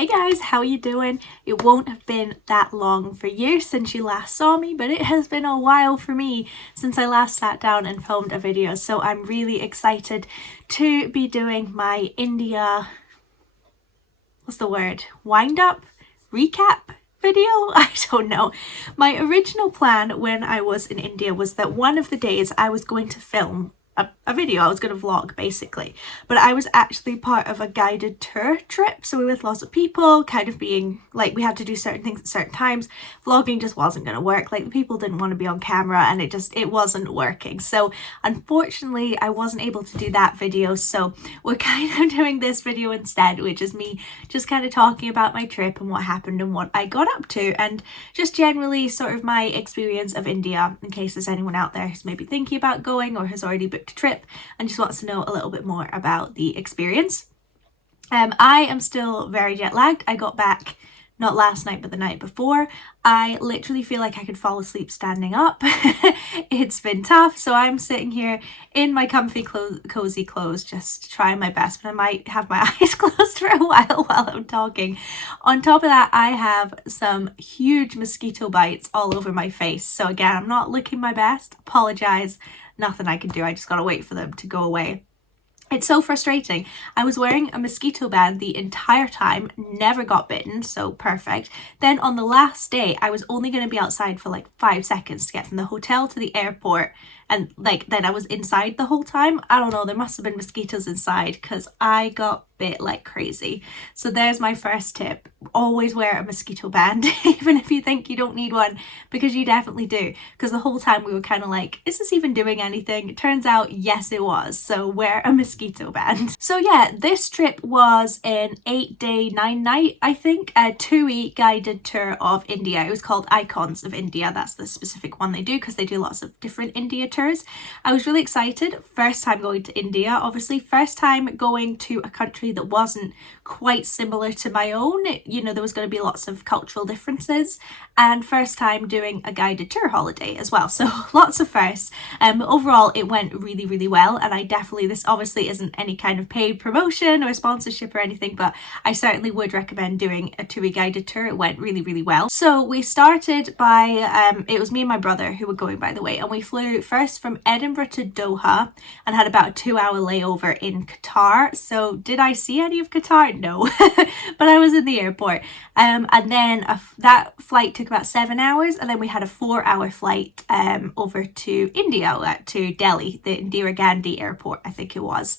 Hey guys, how are you doing? It won't have been that long for you since you last saw me, but it has been a while for me since I last sat down and filmed a video, so I'm really excited to be doing my India, wind up? Recap? Video? I don't know. My original plan when I was in India was that one of the days I was going to film a video. I was going to vlog basically, but I was actually part of a guided tour trip, so we were with lots of people, kind of being like, we had to do certain things at certain times. Vlogging just wasn't going to work, like the people didn't want to be on camera and it wasn't working, so unfortunately I wasn't able to do that video. So we're kind of doing this video instead, which is me just kind of talking about my trip and what happened and what I got up to, and just generally sort of my experience of India, in case there's anyone out there who's maybe thinking about going or has already booked a trip and just wants to know a little bit more about the experience. I am still very jet lagged. I got back not last night but the night before. I literally feel like I could fall asleep standing up. It's been tough, so I'm sitting here in my comfy cozy clothes just trying my best, but I might have my eyes closed for a while I'm talking. On top of that, I have some huge mosquito bites all over my face, so again, I'm not looking my best. Apologize, nothing I can do. I just gotta wait for them to go away. It's so frustrating. I was wearing a mosquito band the entire time, never got bitten, so perfect. Then on the last day, I was only going to be outside for like 5 seconds to get from the hotel to the airport, and like then I was inside the whole time. I don't know, there must have been mosquitoes inside because I got bit like crazy. So there's my first tip. Always wear a mosquito band, even if you think you don't need one, because you definitely do. Because the whole time we were kind of like, is this even doing anything? It turns out, yes it was. So wear a mosquito band. So yeah, this trip was an 8-day, 9-night, I think, a 2-week guided tour of India. It was called Icons of India. That's the specific one they do because they do lots of different India tours. I was really excited. First time going to India, obviously. First time going to a country that wasn't quite similar to my own. You know, there was going to be lots of cultural differences, and first time doing a guided tour holiday as well, so lots of firsts. Overall it went really well, and I definitely, this obviously isn't any kind of paid promotion or sponsorship or anything, but I certainly would recommend doing a 2-week guided tour. It went really well. So we started by it was me and my brother who were going, by the way, and we flew first from Edinburgh to Doha and had about a 2-hour layover in Qatar. So did I see any of Qatar? No. But I was in the airport, and then that flight took about 7 hours, and then we had a 4-hour flight over to India, to Delhi, the Indira Gandhi airport, I think it was.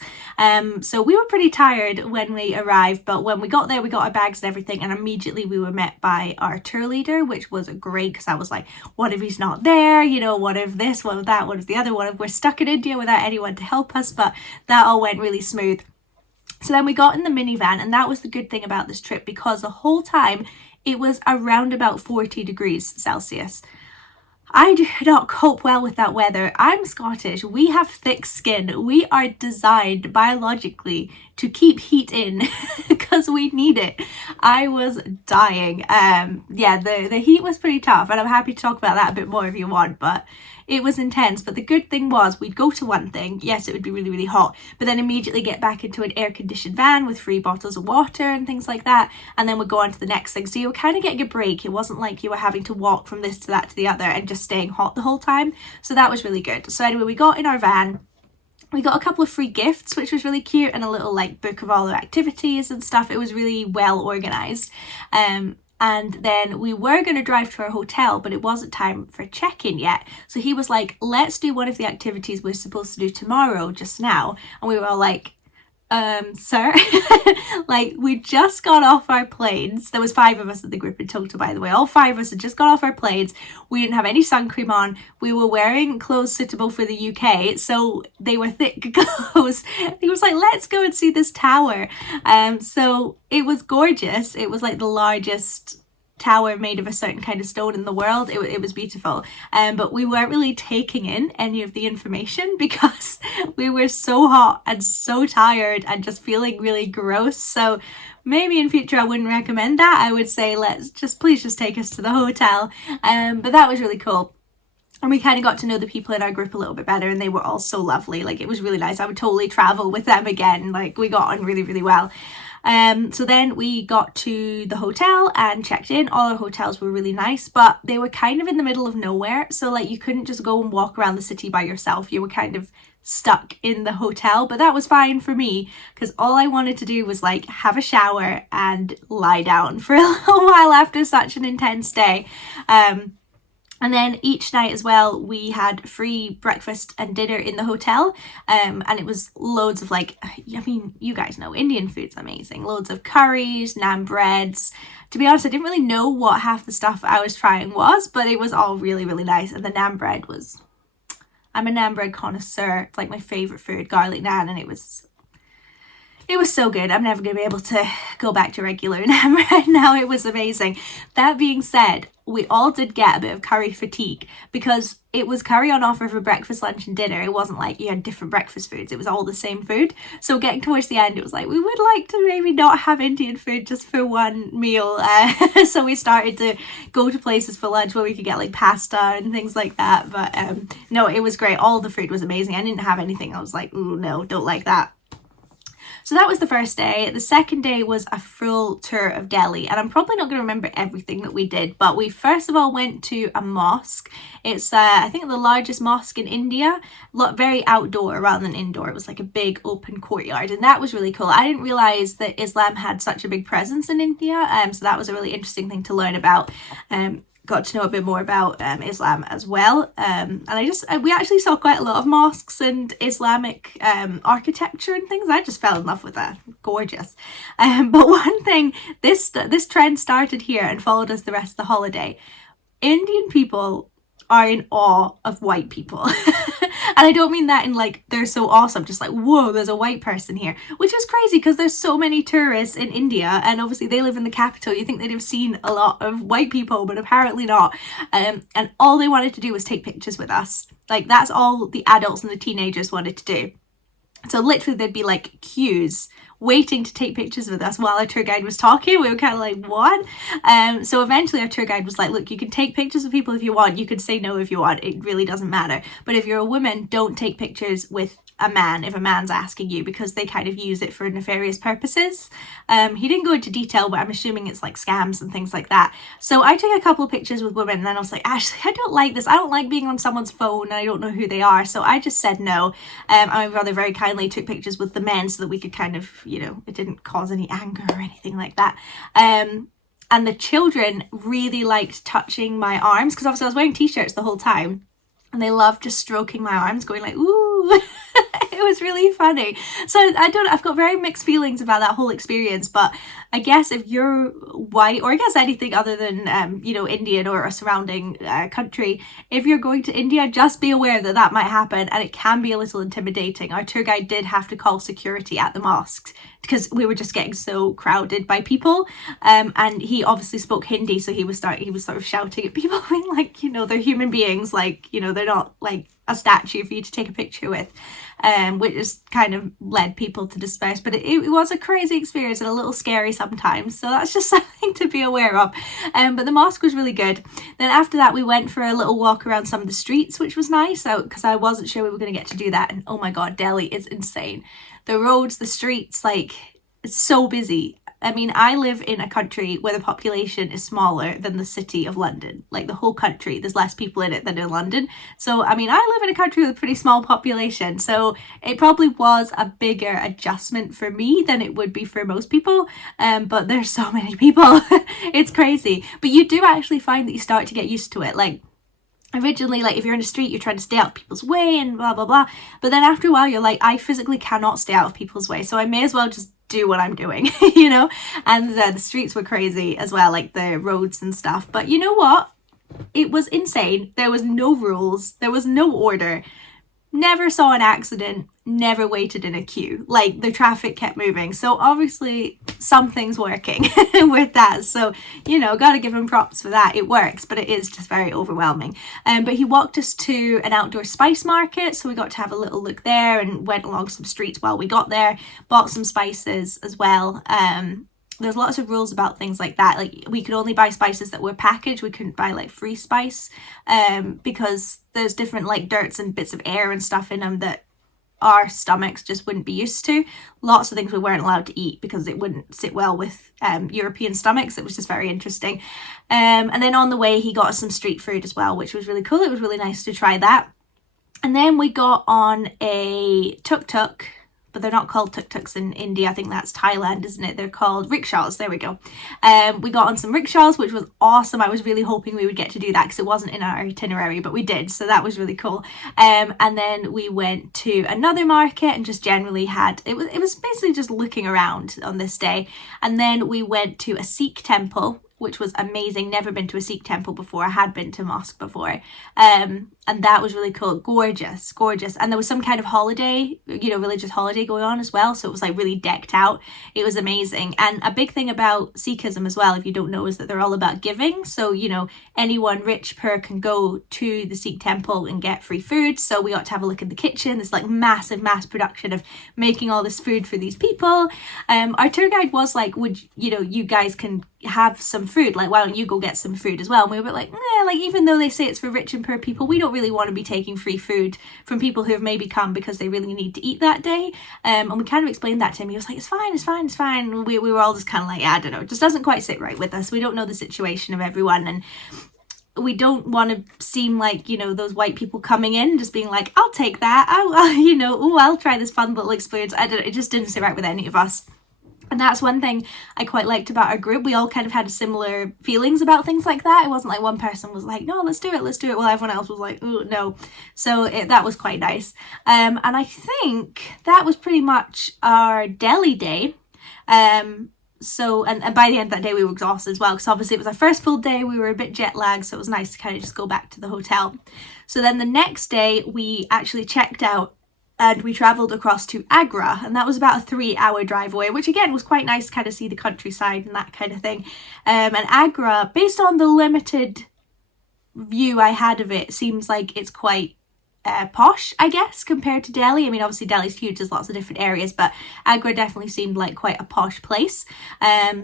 So we were pretty tired when we arrived, but when we got there we got our bags and everything, and immediately we were met by our tour leader, which was great because I was like, what if he's not there, you know, what if this, what if that, what if the other, what if we're stuck in India without anyone to help us? But that all went really smooth. So then we got in the minivan, and that was the good thing about this trip, because the whole time it was around about 40 degrees Celsius. I do not cope well with that weather. I'm Scottish. We have thick skin. We are designed biologically to keep heat in because we need it. I was dying. Yeah, the heat was pretty tough, and I'm happy to talk about that a bit more if you want, but it was intense. But the good thing was we'd go to one thing, yes, it would be really hot, but then immediately get back into an air-conditioned van with free bottles of water and things like that, and then we'd go on to the next thing. So you were kind of getting a break. It wasn't like you were having to walk from this to that to the other and just staying hot the whole time. So that was really good. So anyway, we got in our van. We got a couple of free gifts, which was really cute, and a little like book of all our activities and stuff. It was really well organized. And then we were going to drive to our hotel, but it wasn't time for check-in yet. So he was like, let's do one of the activities we're supposed to do tomorrow just now. And we were all like, sir, like, we just got off our planes. There was 5 of us in the group in total, by the way. All 5 of us had just got off our planes. We didn't have any sun cream on. We were wearing clothes suitable for the UK, so they were thick clothes. He was like, let's go and see this tower. So it was gorgeous. It was like the largest tower made of a certain kind of stone in the world. It was beautiful, but we weren't really taking in any of the information because we were so hot and so tired and just feeling really gross. So maybe in future I wouldn't recommend that. I would say please just take us to the hotel. But that was really cool. And we kind of got to know the people in our group a little bit better, and they were all so lovely. Like, it was really nice. I would totally travel with them again. Like, we got on really well. So then we got to the hotel and checked in. All our hotels were really nice, but they were kind of in the middle of nowhere. So like you couldn't just go and walk around the city by yourself. You were kind of stuck in the hotel, but that was fine for me because all I wanted to do was like have a shower and lie down for a little while after such an intense day. And then each night as well, we had free breakfast and dinner in the hotel. And it was loads of like, I mean, you guys know Indian food's amazing. Loads of curries, naan breads. To be honest, I didn't really know what half the stuff I was trying was, but it was all really, really nice. And the naan bread was, I'm a naan bread connoisseur. It's like my favorite food, garlic naan, and it was so good. I'm never going to be able to go back to regular naan bread now. It was amazing. That being said, we all did get a bit of curry fatigue because it was curry on offer for breakfast, lunch and dinner. It wasn't like you had different breakfast foods. It was all the same food. So getting towards the end, it was like, we would like to maybe not have Indian food just for one meal. So we started to go to places for lunch where we could get like pasta and things like that. But no, it was great. All the food was amazing. I didn't have anything. I was like, ooh, no, don't like that. So that was the first day. The second day was a full tour of Delhi, and I'm probably not going to remember everything that we did, but we first of all went to a mosque. It's I think the largest mosque in India, very outdoor rather than indoor. It was like a big open courtyard, and that was really cool. I didn't realize that Islam had such a big presence in India, so that was a really interesting thing to learn about. Got to know a bit more about Islam as well, and we actually saw quite a lot of mosques and Islamic architecture and things. I just fell in love with that. Gorgeous. But one thing, this trend started here and followed us the rest of the holiday. Indian people are in awe of white people. And I don't mean that in like they're so awesome, just like, whoa, there's a white person here, which is crazy because there's so many tourists in India and obviously they live in the capital. You think they'd have seen a lot of white people, but apparently not. And all they wanted to do was take pictures with us. Like that's all the adults and the teenagers wanted to do. So literally there'd be like queues waiting to take pictures with us while our tour guide was talking. We were kind of like, what? So eventually our tour guide was like, look, you can take pictures with people if you want. You can say no if you want. It really doesn't matter. But if you're a woman, don't take pictures with a man if a man's asking you, because they kind of use it for nefarious purposes. He didn't go into detail, but I'm assuming it's like scams and things like that. So I took a couple of pictures with women and then I was like, actually, I don't like this. I don't like being on someone's phone and I don't know who they are. So I just said no. I rather very kindly took pictures with the men so that we could kind of, you know, it didn't cause any anger or anything like that. And the children really liked touching my arms because obviously I was wearing t-shirts the whole time. And they loved just stroking my arms, going like, ooh. It was really funny. So I've got very mixed feelings about that whole experience. But I guess if you're white, or I guess anything other than, you know, Indian or a surrounding country, if you're going to India, just be aware that that might happen. And it can be a little intimidating. Our tour guide did have to call security at the mosques because we were just getting so crowded by people. And he obviously spoke Hindi, so he was sort of shouting at people, being like, you know, they're human beings, like, you know, they're not like a statue for you to take a picture with, which just kind of led people to disperse. But it was a crazy experience and a little scary sometimes, so that's just something to be aware of. But the mosque was really good. Then after that we went for a little walk around some of the streets, which was nice, because I wasn't sure we were going to get to do that. And oh my god, Delhi is insane. The roads, the streets, like, it's so busy. I mean, I live in a country where the population is smaller than the city of London. Like the whole country, there's less people in it than in London. So, I mean, I live in a country with a pretty small population. So it probably was a bigger adjustment for me than it would be for most people. But there's so many people. It's crazy. But you do actually find that you start to get used to it. Like, originally, like if you're in the street, you're trying to stay out of people's way and blah blah blah, but then after a while you're like, I physically cannot stay out of people's way, so I may as well just do what I'm doing. You know. And the streets were crazy as well, like the roads and stuff, but you know what, it was insane. There was no rules, there was no order, never saw an accident, never waited in a queue. Like the traffic kept moving, so obviously something's working with that. So, you know, gotta give him props for that. It works, but it is just very overwhelming. But he walked us to an outdoor spice market, so we got to have a little look there and went along some streets while we got there, bought some spices as well. There's lots of rules about things like that. Like we could only buy spices that were packaged. We couldn't buy like free spice, because there's different like dirts and bits of air and stuff in them that our stomachs just wouldn't be used to. Lots of things we weren't allowed to eat because it wouldn't sit well with European stomachs. It was just very interesting. And then on the way he got us some street food as well, which was really cool. It was really nice to try that. And then we got on a tuk-tuk, but they're not called tuk-tuks in India. I think that's Thailand, isn't it? They're called rickshaws. There we go. We got on some rickshaws, which was awesome. I was really hoping we would get to do that because it wasn't in our itinerary, but we did. So that was really cool. And then we went to another market and just generally it was basically just looking around on this day. And then we went to a Sikh temple, which was amazing. Never been to a Sikh temple before. I had been to a mosque before. And that was really cool. Gorgeous, gorgeous. And there was some kind of holiday, religious holiday going on as well. So it was like really decked out. It was amazing. And a big thing about Sikhism as well, if you don't know, is that they're all about giving. So, anyone rich, poor can go to the Sikh temple and get free food. So we got to have a look at the kitchen. This like mass production of making all this food for these people. Our tour guide was like, you guys can have some food, like why don't you go get some food as well? And we were like, like even though they say it's for rich and poor people, we don't really want to be taking free food from people who have maybe come because they really need to eat that day. And we kind of explained that to him. He was like, it's fine. And we were all just kind of like, I don't know, it just doesn't quite sit right with us. We don't know the situation of everyone, and we don't want to seem like, those white people coming in just being like, I'll take that, I'll try this fun little experience. I don't know, it just didn't sit right with any of us. And that's one thing I quite liked about our group. We all kind of had similar feelings about things like that. It wasn't like one person was like, no, let's do it, while everyone else was like, oh, no. So that was quite nice. And I think that was pretty much our Delhi day. So, and by the end of that day, we were exhausted as well, because obviously it was our first full day. We were a bit jet lagged, so it was nice to kind of just go back to the hotel. So then the next day, we actually checked out and we travelled across to Agra, and that was about a 3-hour drive away, which again was quite nice to kind of see the countryside and that kind of thing. And Agra, based on the limited view I had of it, seems like it's quite posh, I guess, compared to Delhi. I mean, obviously Delhi's huge, there's lots of different areas, but Agra definitely seemed like quite a posh place.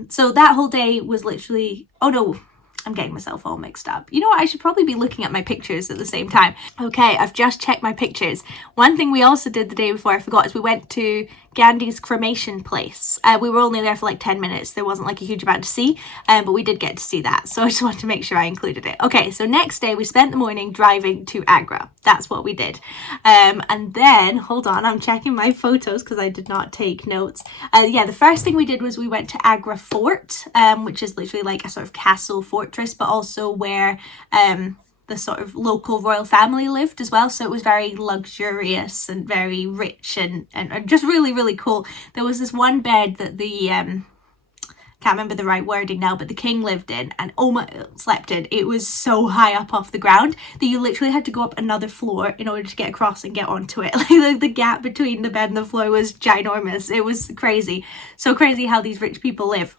So that whole day was literally, oh no, I'm getting myself all mixed up. You know what? I should probably be looking at my pictures at the same time. Okay, I've just checked my pictures. One thing we also did the day before, I forgot, is we went to Gandhi's cremation place. We were only there for like 10 minutes. There wasn't like a huge amount to see, but we did get to see that. So I just wanted to make sure I included it. Okay, so next day we spent the morning driving to Agra. That's what we did. And then, hold on, I'm checking my photos because I did not take notes. The first thing we did was we went to Agra Fort, which is literally like a sort of castle fortress, but also where the sort of local royal family lived as well. So it was very luxurious and very rich and just really, really cool. There was this one bed that the can't remember the right wording now, but the king lived in and slept in. It was so high up off the ground that you literally had to go up another floor in order to get across and get onto it. Like the gap between the bed and the floor was ginormous. It was crazy. So crazy how these rich people live.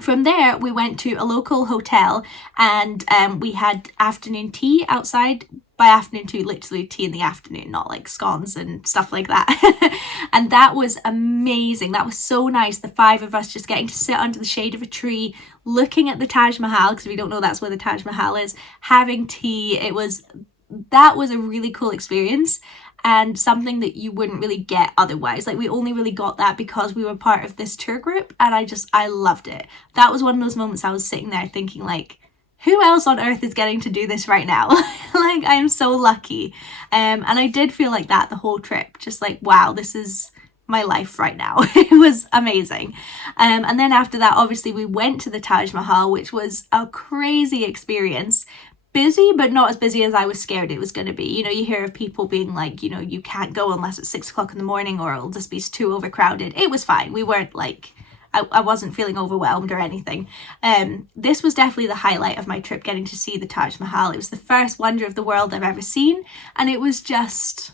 From there, we went to a local hotel and we had afternoon tea outside. By afternoon tea, literally tea in the afternoon, not like scones and stuff like that. And that was amazing. That was so nice. The 5 of us just getting to sit under the shade of a tree, looking at the Taj Mahal, because if you don't know, that's where the Taj Mahal is, having tea. That was a really cool experience. And something that you wouldn't really get otherwise. Like, we only really got that because we were part of this tour group, and I loved it. That was one of those moments I was sitting there thinking, like, who else on earth is getting to do this right now? Like, I am so lucky. And I did feel like that the whole trip. Just like, wow, this is my life right now. It was amazing. And then after that, obviously, we went to the Taj Mahal, which was a crazy experience. Busy, but not as busy as I was scared it was going to be. You know, you hear of people being like, you can't go unless it's 6 o'clock in the morning or it'll just be too overcrowded. It was fine. We weren't like, I wasn't feeling overwhelmed or anything. This was definitely the highlight of my trip, getting to see the Taj Mahal. It was the first wonder of the world I've ever seen, and it was just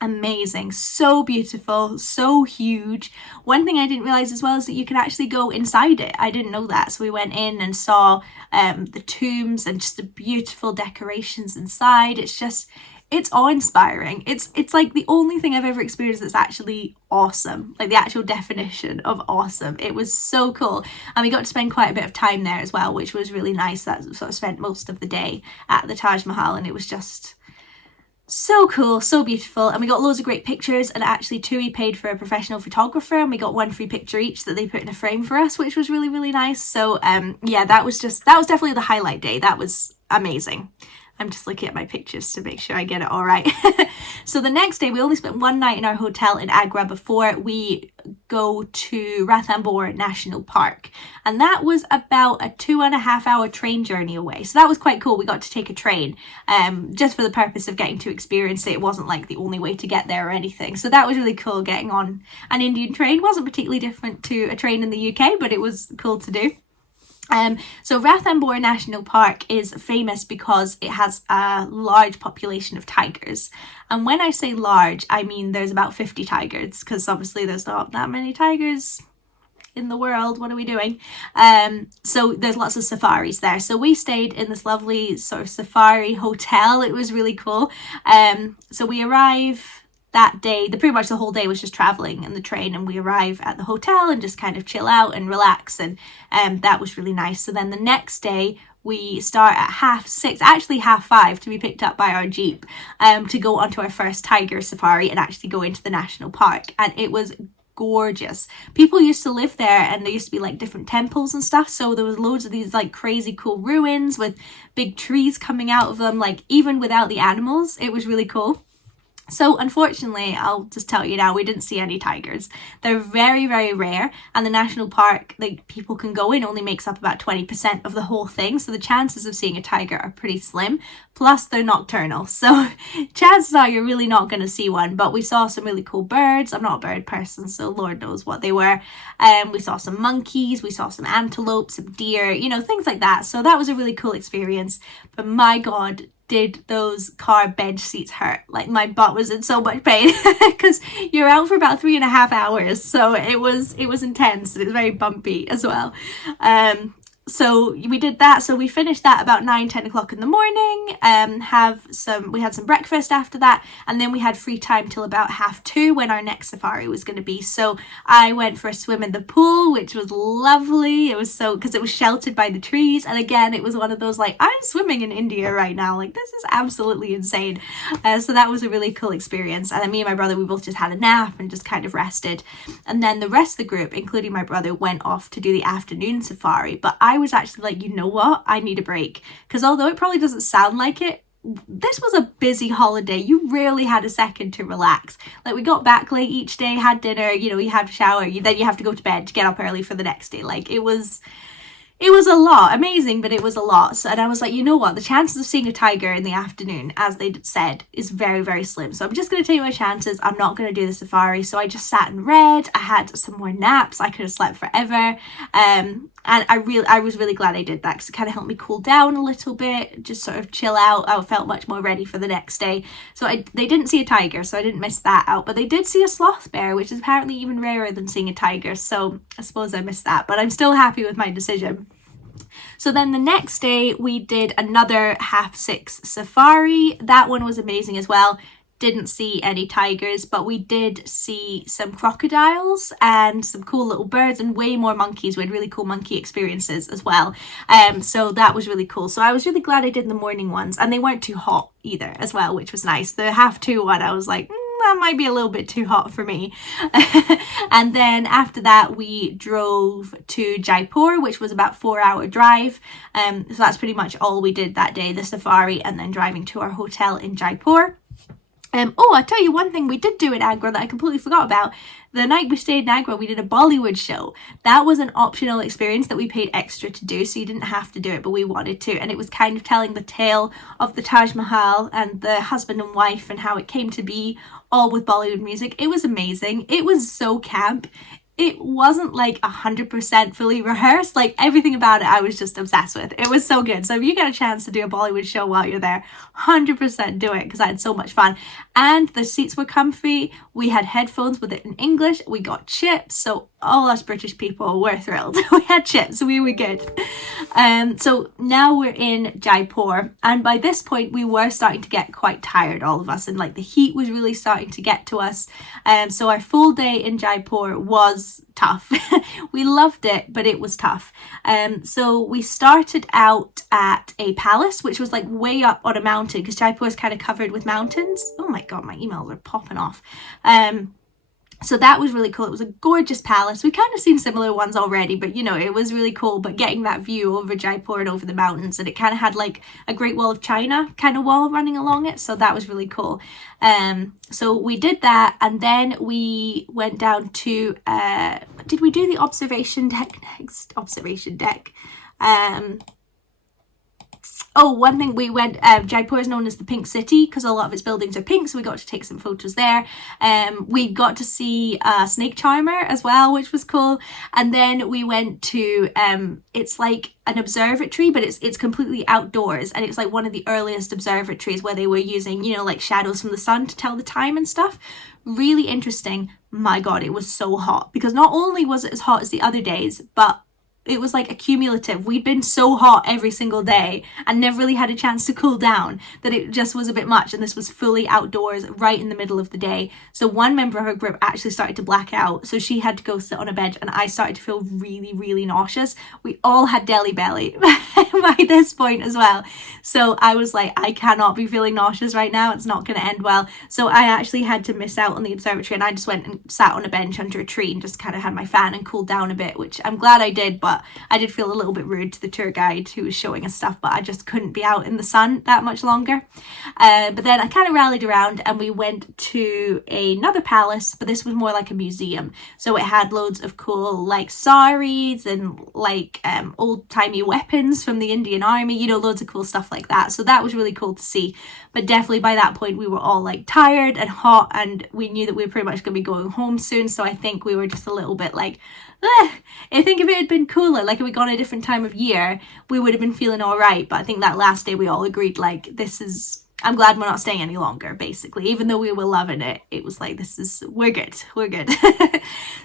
amazing. So beautiful, so huge. One thing I didn't realize as well is that you can actually go inside it. I didn't know that. So we went in and saw the tombs and just the beautiful decorations inside. It's awe-inspiring. It's like the only thing I've ever experienced that's actually awesome, like the actual definition of awesome. It was so cool, and we got to spend quite a bit of time there as well, which was really nice. That sort of spent most of the day at the Taj Mahal, and it was just So cool, so beautiful, and we got loads of great pictures, and actually TUI paid for a professional photographer and we got one free picture each that they put in a frame for us, which was really, really nice. So yeah, that was definitely the highlight day. That was amazing. I'm just looking at my pictures to make sure I get it all right. So the next day, we only spent one night in our hotel in Agra before we go to Ranthambore National Park. And that was about a 2.5 hour train journey away. So that was quite cool. We got to take a train just for the purpose of getting to experience it. It wasn't like the only way to get there or anything. So that was really cool, getting on an Indian train. It wasn't particularly different to a train in the UK, but it was cool to do. So Ranthambore National Park is famous because it has a large population of tigers. And when I say large, I mean there's about 50 tigers, because obviously there's not that many tigers in the world. What are we doing? So there's lots of safaris there. So we stayed in this lovely sort of safari hotel. It was really cool. So we arrive that day, pretty much the whole day was just traveling in the train, and we arrive at the hotel and just kind of chill out and relax, and that was really nice. So then the next day we start at 6:30, actually 5:30, to be picked up by our jeep to go onto our first tiger safari and actually go into the national park. And it was gorgeous. People used to live there, and there used to be like different temples and stuff, so there was loads of these like crazy cool ruins with big trees coming out of them, like even without the animals. It was really cool. So unfortunately, I'll just tell you now, we didn't see any tigers. They're very, very rare, and the national park, like, people can go in, only makes up about 20% of the whole thing, so the chances of seeing a tiger are pretty slim. Plus they're nocturnal, so chances are you're really not going to see one. But we saw some really cool birds. I'm not a bird person, so Lord knows what they were. We saw some monkeys, we saw some antelope, some deer, you know, things like that. So that was a really cool experience. But my God, did those car bench seats hurt. Like, my butt was in so much pain because you're out for about 3.5 hours, so it was intense, and it was very bumpy as well. So we did that. So we finished that about 9-10 o'clock in the morning. We had some breakfast after that, and then we had free time till about 2:30 when our next safari was going to be. So I went for a swim in the pool, which was lovely. It was so, because it was sheltered by the trees, and again, it was one of those, like, I'm swimming in India right now, like, this is absolutely insane. So that was a really cool experience. And then me and my brother, we both just had a nap and just kind of rested. And then the rest of the group, including my brother, went off to do the afternoon safari. But I was actually like, you know what, I need a break, because although it probably doesn't sound like it, this was a busy holiday. You rarely had a second to relax. Like, we got back late each day, had dinner, you know, you had to shower, then you have to go to bed to get up early for the next day. Like, it was a lot. Amazing, but it was a lot. So, and I was like, you know what, the chances of seeing a tiger in the afternoon, as they said, is very, very slim. So I'm just going to take my chances. I'm not going to do the safari. So I just sat and read. I had some more naps. I could have slept forever. And I was really glad I did that, because it kind of helped me cool down a little bit, just sort of chill out. I felt much more ready for the next day. So they didn't see a tiger, so I didn't miss that out. But they did see a sloth bear, which is apparently even rarer than seeing a tiger. So I suppose I missed that, but I'm still happy with my decision. So then the next day we did another 6:30 safari. That one was amazing as well. Didn't see any tigers, but we did see some crocodiles and some cool little birds and way more monkeys. We had really cool monkey experiences as well. So that was really cool. So I was really glad I did the morning ones, and they weren't too hot either as well, which was nice. The 2:30 one, I was like, that might be a little bit too hot for me. And then after that we drove to Jaipur, which was about 4-hour drive. So that's pretty much all we did that day, the safari and then driving to our hotel in Jaipur. I'll tell you one thing we did do in Agra that I completely forgot about. The night we stayed in Agra, we did a Bollywood show. That was an optional experience that we paid extra to do, so you didn't have to do it, but we wanted to. And it was kind of telling the tale of the Taj Mahal and the husband and wife and how it came to be, all with Bollywood music. It was amazing. It was so camp. It wasn't like 100% fully rehearsed. Like, everything about it I was just obsessed with. It was so good. So if you get a chance to do a Bollywood show while you're there, 100% do it, because I had so much fun. And the seats were comfy. We had headphones with it in English. We got chips. So all us British people were thrilled. We had chips. We were good. So now we're in Jaipur. And by this point, we were starting to get quite tired, all of us. And like, the heat was really starting to get to us. So our full day in Jaipur was tough. We loved it, but it was tough. So we started out at a palace, which was like way up on a mountain, because Jaipur is kind of covered with mountains. Oh my god, my emails are popping off. So that was really cool. It was a gorgeous palace. We'd kind of seen similar ones already, but you know, it was really cool. But getting that view over Jaipur and over the mountains, and it kind of had like a Great Wall of China kind of wall running along it. So that was really cool. So we did that, and then we went down to, did we do the observation deck next? Observation deck. Oh, one thing, we went, Jaipur is known as the Pink City because a lot of its buildings are pink, so we got to take some photos there. We got to see a snake charmer as well, which was cool. And then we went to, it's like an observatory, but it's completely outdoors, and it's like one of the earliest observatories where they were using, you know, like shadows from the sun to tell the time and stuff. Really interesting. My god, it was so hot, because not only was it as hot as the other days, but it was like accumulative. We'd been so hot every single day and never really had a chance to cool down that it just was a bit much. And this was fully outdoors right in the middle of the day. So one member of her group actually started to black out. So she had to go sit on a bench, and I started to feel really, really nauseous. We all had deli belly by this point as well. So I was like, I cannot be feeling nauseous right now. It's not going to end well. So I actually had to miss out on the observatory, and I just went and sat on a bench under a tree and just kind of had my fan and cooled down a bit, which I'm glad I did, but I did feel a little bit rude to the tour guide who was showing us stuff, but I just couldn't be out in the sun that much longer. But then I kind of rallied around, and we went to another palace, but this was more like a museum. So it had loads of cool like saris and like old-timey weapons from the Indian Army, you know, loads of cool stuff like that. So that was really cool to see. But definitely by that point we were all like tired and hot, and we knew that we were pretty much going to be going home soon. So I think we were just a little bit like, I think if it had been cooler, like if we got a different time of year, we would have been feeling all right. But I think that last day we all agreed, like, I'm glad we're not staying any longer, basically. Even though we were loving it, it was like, we're good.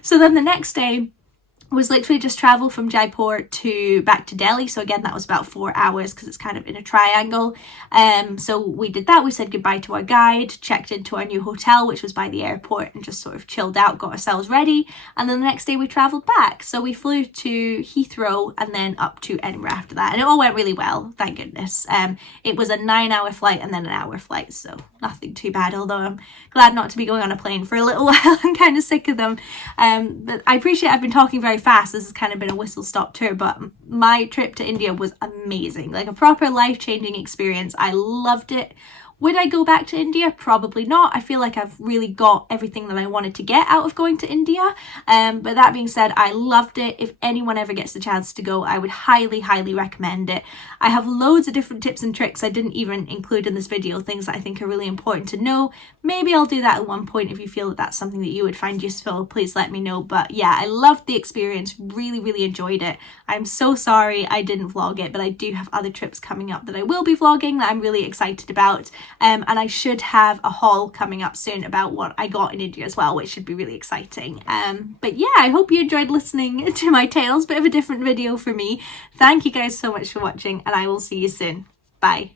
So then the next day was literally just travel from Jaipur back to Delhi. So again, that was about 4 hours because it's kind of in a triangle. So we did that. We said goodbye to our guide, checked into our new hotel, which was by the airport, and just sort of chilled out, got ourselves ready. And then the next day we traveled back. So we flew to Heathrow and then up to Edinburgh after that. And it all went really well, thank goodness. It was a 9-hour flight and then an hour flight. So nothing too bad, although I'm glad not to be going on a plane for a little while. I'm kind of sick of them. But I appreciate I've been talking very fast. This has kind of been a whistle stop tour, but my trip to India was amazing, like a proper life-changing experience. I loved it. Would I go back to India? Probably not. I feel like I've really got everything that I wanted to get out of going to India. But that being said, I loved it. If anyone ever gets the chance to go, I would highly, highly recommend it. I have loads of different tips and tricks I didn't even include in this video, things that I think are really important to know. Maybe I'll do that at one point. If you feel that that's something that you would find useful, please let me know. But yeah, I loved the experience. Really, really enjoyed it. I'm so sorry I didn't vlog it, but I do have other trips coming up that I will be vlogging that I'm really excited about. And I should have a haul coming up soon about what I got in India as well, which should be really exciting. But yeah, I hope you enjoyed listening to my tales. Bit of a different video for me. Thank you guys so much for watching, and I will see you soon. Bye.